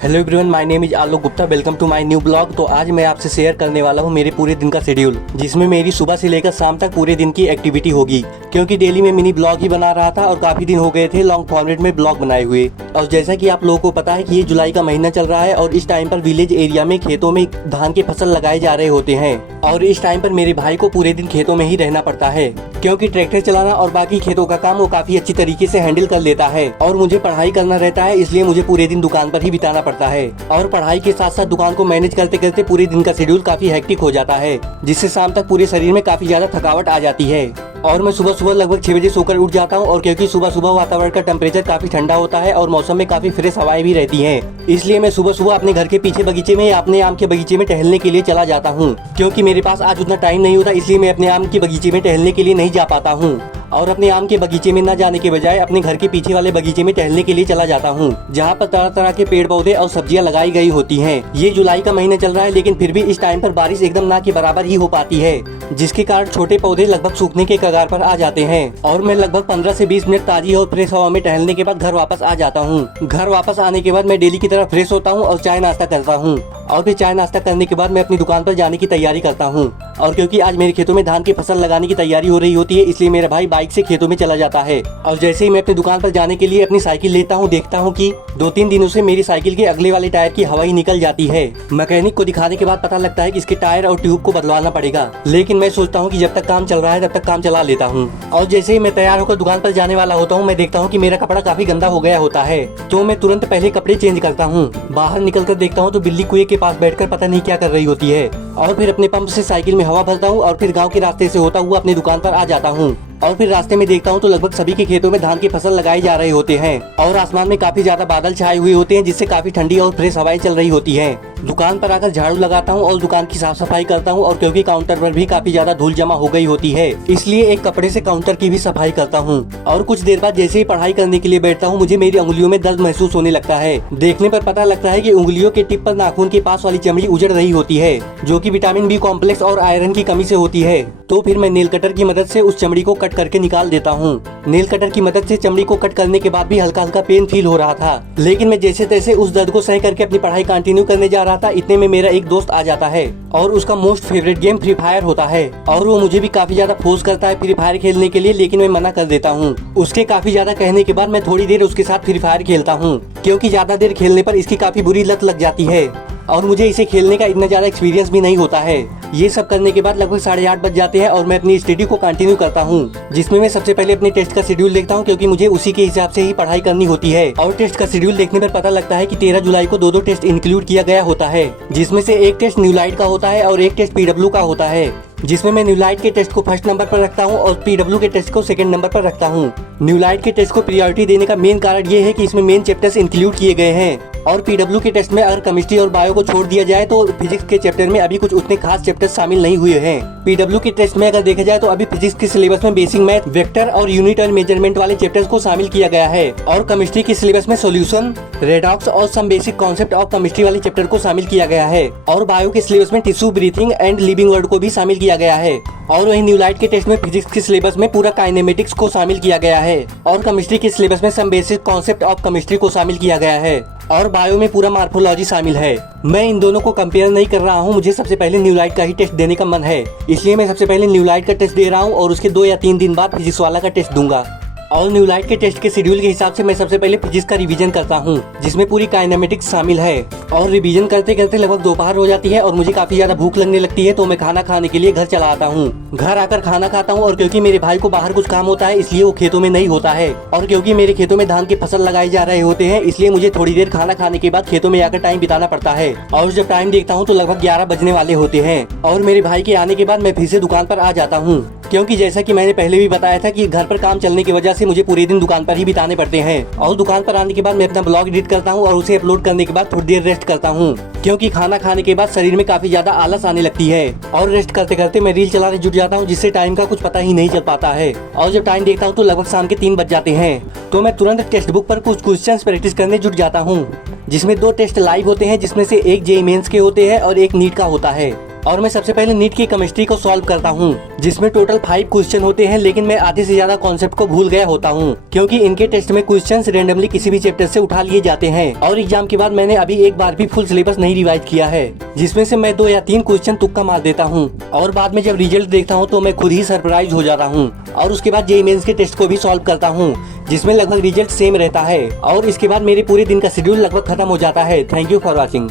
Hello everyone, my name is Alok Gupta. Welcome to my new blog. तो आज मैं आपसे शेयर करने वाला हूँ मेरे पूरे दिन का शेड्यूल, जिसमें मेरी सुबह से लेकर शाम तक पूरे दिन की एक्टिविटी होगी। क्योंकि डेली में मिनी ब्लॉग ही बना रहा था और काफी दिन हो गए थे लॉन्ग फॉर्मेट में ब्लॉग बनाए हुए। और जैसा कि आप लोगों को पता है कि ये जुलाई का महीना चल रहा है और इस टाइम पर विलेज एरिया में खेतों में धान की फसल लगाए जा रहे होते हैं। और इस टाइम पर मेरे भाई को पूरे दिन खेतों में ही रहना पड़ता है, क्योंकि ट्रैक्टर चलाना और बाकी खेतों का काम वो काफी अच्छी तरीके से हैंडल कर लेता है। और मुझे पढ़ाई करना रहता है, इसलिए मुझे पूरे दिन दुकान पर ही बिताना पड़ता है। और पढ़ाई के साथ साथ दुकान को मैनेज करते करते पूरे दिन का शेड्यूल काफी हेक्टिक हो जाता है, जिससे शाम तक पूरे शरीर में काफी ज्यादा थकावट आ जाती है। और मैं सुबह सुबह लगभग 6 बजे सोकर उठ जाता हूँ। और क्योंकि सुबह सुबह वातावरण का टेम्परेचर काफी ठंडा होता है और मौसम में काफी फ्रेश हवाएं भी रहती हैं, इसलिए मैं सुबह सुबह अपने घर के पीछे बगीचे में या अपने आम के बगीचे में टहलने के लिए चला जाता हूँ। क्योंकि मेरे पास आज उतना टाइम नहीं होता, इसलिए मैं अपने आम के बगीचे में टहलने के लिए नहीं जा पाता हूँ। और अपने आम के बगीचे में न जाने के बजाय अपने घर के पीछे वाले बगीचे में टहलने के लिए चला जाता हूँ, जहाँ पर तरह तरह के पेड़ पौधे और सब्जियाँ लगाई गई होती हैं। ये जुलाई का महीना चल रहा है, लेकिन फिर भी इस टाइम पर बारिश एकदम ना के बराबर ही हो पाती है, जिसके कारण छोटे पौधे लगभग सूखने के कगार पर आ जाते हैं। और मैं लगभग 15 से 20 मिनट ताजी और फ्रेश हवा में टहलने के बाद घर वापस आ जाता हूँ। घर वापस आने के बाद मैं डेली की तरह फ्रेश होता हूँ और चाय नाश्ता करता हूँ। और फिर चाय नाश्ता करने के बाद मैं अपनी दुकान पर जाने की तैयारी करता हूँ। और क्योंकि आज मेरे खेतों में धान की फसल लगाने की तैयारी हो रही होती है, इसलिए मेरा भाई बाइक से खेतों में चला जाता है। और जैसे ही मैं अपनी दुकान पर जाने के लिए अपनी साइकिल लेता हूँ, देखता हूँ कि 2-3 दिनों से मेरी साइकिल के अगले वाले टायर की हवा ही निकल जाती है। मैकेनिक को दिखाने के बाद पता लगता है कि इसके टायर और ट्यूब को बदलवाना पड़ेगा, लेकिन मैं सोचता हूँ कि जब तक काम चल रहा है तब तक काम चला लेता हूँ। और जैसे ही मैं तैयार होकर दुकान पर जाने वाला होता हूँ, मैं देखता हूँ कि मेरा कपड़ा काफी गंदा हो गया होता है, तो मैं तुरंत पहले कपड़े चेंज करता हूँ। बाहर निकल कर देखता हूँ तो बिल्ली कुएं के पास बैठकर पता नहीं क्या कर रही होती है। और फिर अपने पंप से साइकिल में हवा भरता हूँ और फिर गांव के रास्ते से होता हुआ अपनी दुकान पर आ जाता हूँ। और फिर रास्ते में देखता हूँ तो लगभग सभी के खेतों में धान की फसल लगाई जा रहे होते हैं और आसमान में काफी ज्यादा बादल छाए हुए होते हैं, जिससे काफी ठंडी और फ्रेश हवाएं चल रही होती हैं। दुकान पर आकर झाड़ू लगाता हूँ और दुकान की साफ सफाई करता हूँ। और क्योंकि काउंटर पर भी काफी ज्यादा धूल जमा हो गई होती है, इसलिए एक कपड़े से काउंटर की भी सफाई करता हूँ। और कुछ देर बाद जैसे ही पढ़ाई करने के लिए बैठता हूँ, मुझे मेरी उंगलियों में दर्द महसूस होने लगता है। देखने पर पता लगता है कि उंगलियों के टिप पर नाखून के पास वाली चमड़ी उजड़ रही होती है, जो कि विटामिन बी कॉम्प्लेक्स और आयरन की कमी से होती है। तो फिर मैं नेल कटर की मदद से उस चमड़ी को कट करके निकाल देता हूँ। नेल कटर की मदद से चमड़ी को कट करने के बाद भी हल्का हल्का पेन फील हो रहा था, लेकिन मैं जैसे तैसे उस दर्द को सह करके अपनी पढ़ाई कंटिन्यू करने जा रहा था। इतने में मेरा एक दोस्त आ जाता है और उसका most favourite game free fire होता है। और वो मुझे भी काफी ज्यादा फोर्स करता है फ्री फायर खेलने के लिए, लेकिन मैं मना कर देता हूँ। उसके काफी ज्यादा कहने के बाद मैं थोड़ी देर उसके साथ फ्री फायर खेलता हूँ, क्योंकि ज्यादा देर खेलने पर इसकी काफी बुरी लत लग जाती है और मुझे इसे खेलने का इतना ज्यादा एक्सपीरियंस भी नहीं होता है। ये सब करने के बाद लगभग 8:30 बज जाते हैं और मैं अपनी स्टडी को कंटिन्यू करता हूँ, जिसमें मैं सबसे पहले अपने टेस्ट का शेड्यूल देखता हूँ, क्योंकि मुझे उसी के हिसाब से ही पढ़ाई करनी होती है। और टेस्ट का शेड्यूल देखने पर पता लगता है कि 13 जुलाई को 2 टेस्ट इंक्लूड किया गया होता है, जिसमें से एक टेस्ट न्यूलाइट का होता है और एक टेस्ट पीडब्ल्यू का होता है, जिसमें मैं न्यूलाइट के टेस्ट को फर्स्ट नंबर पर रखता हूं और पीडब्ल्यू के टेस्ट को सेकंड नंबर पर रखता हूं। न्यूलाइट के टेस्ट को प्रायोरिटी देने का मेन कारण ये है कि इसमें मेन चैप्टर्स इंक्लूड किए गए हैं। और पीडब्ल्यू के टेस्ट में अगर केमिस्ट्री और बायो को छोड़ दिया जाए तो फिजिक्स के चैप्टर में अभी कुछ उतने खास चैप्टर्स शामिल नहीं हुए हैं। पीडब्ल्यू के टेस्ट में अगर देखा जाए तो अभी फिजिक्स के सिलेबस में बेसिक मैथ, वेक्टर और यूनिट और मेजरमेंट वाले चैप्टर्स को शामिल किया गया है। और केमिस्ट्री के सिलेबस में सॉल्यूशन, रेडॉक्स और some basic concept of chemistry वाले चैप्टर को शामिल किया गया है। और बायो के सिलेबस में tissue, breathing and living world को भी शामिल किया गया है। और वहीं न्यूलाइट के टेस्ट में फिजिक्स के सिलेबस में पूरा काइनेमेटिक्स को शामिल किया गया है। और केमिस्ट्री के सिलेबस में some basic concept of chemistry को शामिल किया गया है। और बायो में पूरा मार्फोलॉजी शामिल है। मैं इन दोनों को कंपेयर नहीं कर रहा हूँ, मुझे सबसे पहले न्यूलाइट का ही टेस्ट देने का मन है, इसलिए मैं सबसे पहले न्यूलाइट का टेस्ट दे रहा हूँ और उसके 2 या 3 दिन बाद फिजिक्स वाला का टेस्ट दूंगा। और न्यूलाइट के टेस्ट के शेड्यूल के हिसाब से मैं सबसे पहले फिजिक्स का रिवीजन करता हूँ, जिसमें पूरी काइनेमेटिक्स शामिल है। और रिवीजन करते करते लगभग दोपहर हो जाती है और मुझे काफी ज्यादा भूख लगने लगती है, तो मैं खाना खाने के लिए घर चला आता हूँ। घर आकर खाना खाता हूँ और क्योंकि मेरे भाई को बाहर कुछ काम होता है, इसलिए वो खेतों में नहीं होता है। और क्योंकि मेरे खेतों में धान की फसल लगाए जा रहे होते हैं, इसलिए मुझे थोड़ी देर खाना खाने के बाद खेतों में आकर टाइम बिताना पड़ता है। और जब टाइम देखता हूँ तो लगभग 11 बजने वाले होते हैं। और मेरे भाई के आने के बाद मैं फिर से दुकान पर आ जाता हूँ, क्योंकि जैसा कि मैंने पहले भी बताया था कि घर पर काम चलने की वजह से मुझे पूरे दिन दुकान पर ही बिताने पड़ते हैं। और दुकान पर आने के बाद मैं अपना ब्लॉग एडिट करता हूँ और उसे अपलोड करने के बाद थोड़ी देर रेस्ट करता हूँ, क्योंकि खाना खाने के बाद शरीर में काफी ज्यादा आलस आने लगती है। और रेस्ट करते करते मैं रील चलाने जुट जाता हूँ, जिससे टाइम का कुछ पता ही नहीं चल पाता है। और जब टाइम देखता हूँ तो लगभग शाम के 3 बज जाते हैं, तो मैं तुरंत टेक्स्ट बुक पर कुछ क्वेश्चंस प्रैक्टिस करने जुट जाता हूँ, जिसमें 2 टेस्ट लाइव होते हैं, जिसमें से एक जेईई मेंस के होते हैं और एक नीट का होता है। और मैं सबसे पहले नीट की केमिस्ट्री को सॉल्व करता हूँ, जिसमें टोटल 5 क्वेश्चन होते हैं, लेकिन मैं आधे से ज्यादा कॉन्सेप्ट को भूल गया होता हूँ, क्योंकि इनके टेस्ट में क्वेश्चंस रेंडमली किसी भी चैप्टर से उठा लिए जाते हैं। और एग्जाम के बाद मैंने अभी एक बार भी फुल सिलेबस नहीं रिवाइज किया है, जिसमें से मैं 2 या 3 क्वेश्चन तुक्का मार देता हूँ और बाद में जब रिजल्ट देखता हूँ तो मैं खुद ही सरप्राइज हो जाता हूँ। और उसके बाद जेईई मेंस के टेस्ट को भी सॉल्व करता हूँ, जिसमें लगभग रिजल्ट सेम रहता है। और इसके बाद मेरे पूरे दिन का शेड्यूल लगभग खत्म हो जाता है। Thank you for watching.